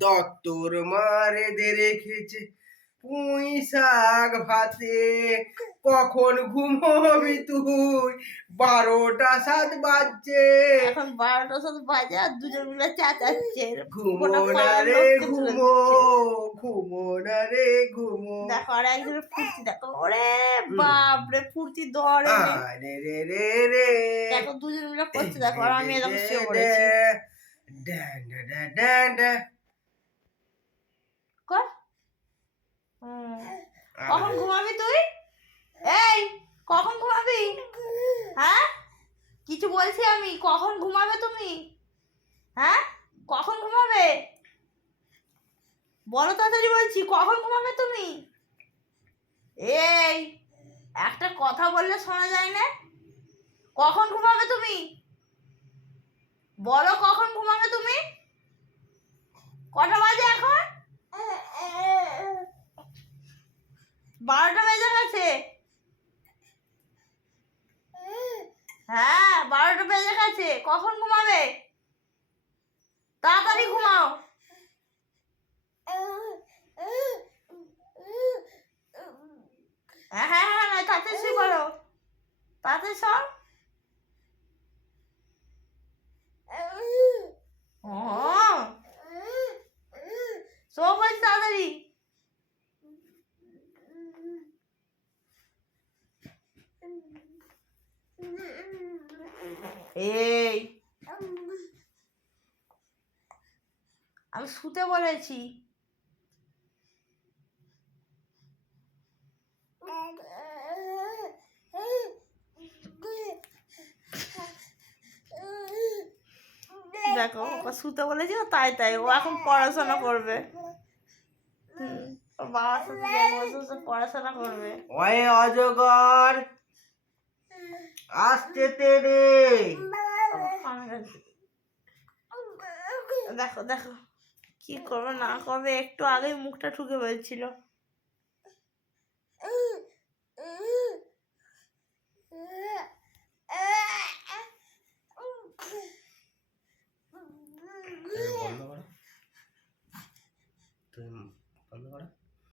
দত্তর মারে দে রেখেছে পুঁই শাক ভাতে। কখন ঘুমোবি তুই? বারোটা সাত বাজছে। এখন বারোটা সাথে বাজে আর দুজন মিলে চেঁচাচ্ছে। ঘুমো না রে ঘুমো ঘুমো না রে ঘুমো। দেখো আর একজনের ফুর্তি দেখো ওরে বাপ রে ফুর্তি ধরে। আরে রে রে রে। দেখো দুজন মিলে করছে দেখো আর আমি এরকম শুয়ে পড়েছি। ড্যান ড্যান ড্যান ড্যান ড্যান। কর হুম। কখন ঘুমাবি তুই? এই, কখন ঘুমাবি? হ্যাঁ? কিছু বলছি আমি, কখন ঘুমাবে তুমি? হ্যাঁ? কখন ঘুমাবে? বলো তাড়াতাড়ি বলছি, কখন ঘুমাবে তুমি? এই, একটা কথা বললে শোনা যায় না। কখন ঘুমাবে তুমি? বলো কখন ঘুমাবে তুমি? কটা বাজে এখন? বারোটা বেজে গেছে? হ্যাঁ বারোটা বেজে গেছে। কখন ঘুমাবে? তাড়াতাড়ি ঘুমাও। হ্যাঁ হ্যাঁ হ্যাঁ তাড়াতাড়ি শুয়ে পড়ো তাড়াতাড়ি সব শো বলছি তাড়াতাড়ি। এই। আমি শুতে বলেছি। দেখো ওকে শুতে বলেছি ও তাই তাই। ও এখন পড়াশোনা করবে। ওর বাবার সাথে বসে বসে পড়াশোনা করবে। ওই অজগর। আসতে তেরে দেখো দেখো কি করবে না করবে একটু আগেই মুখটা ঠুকে বলছিল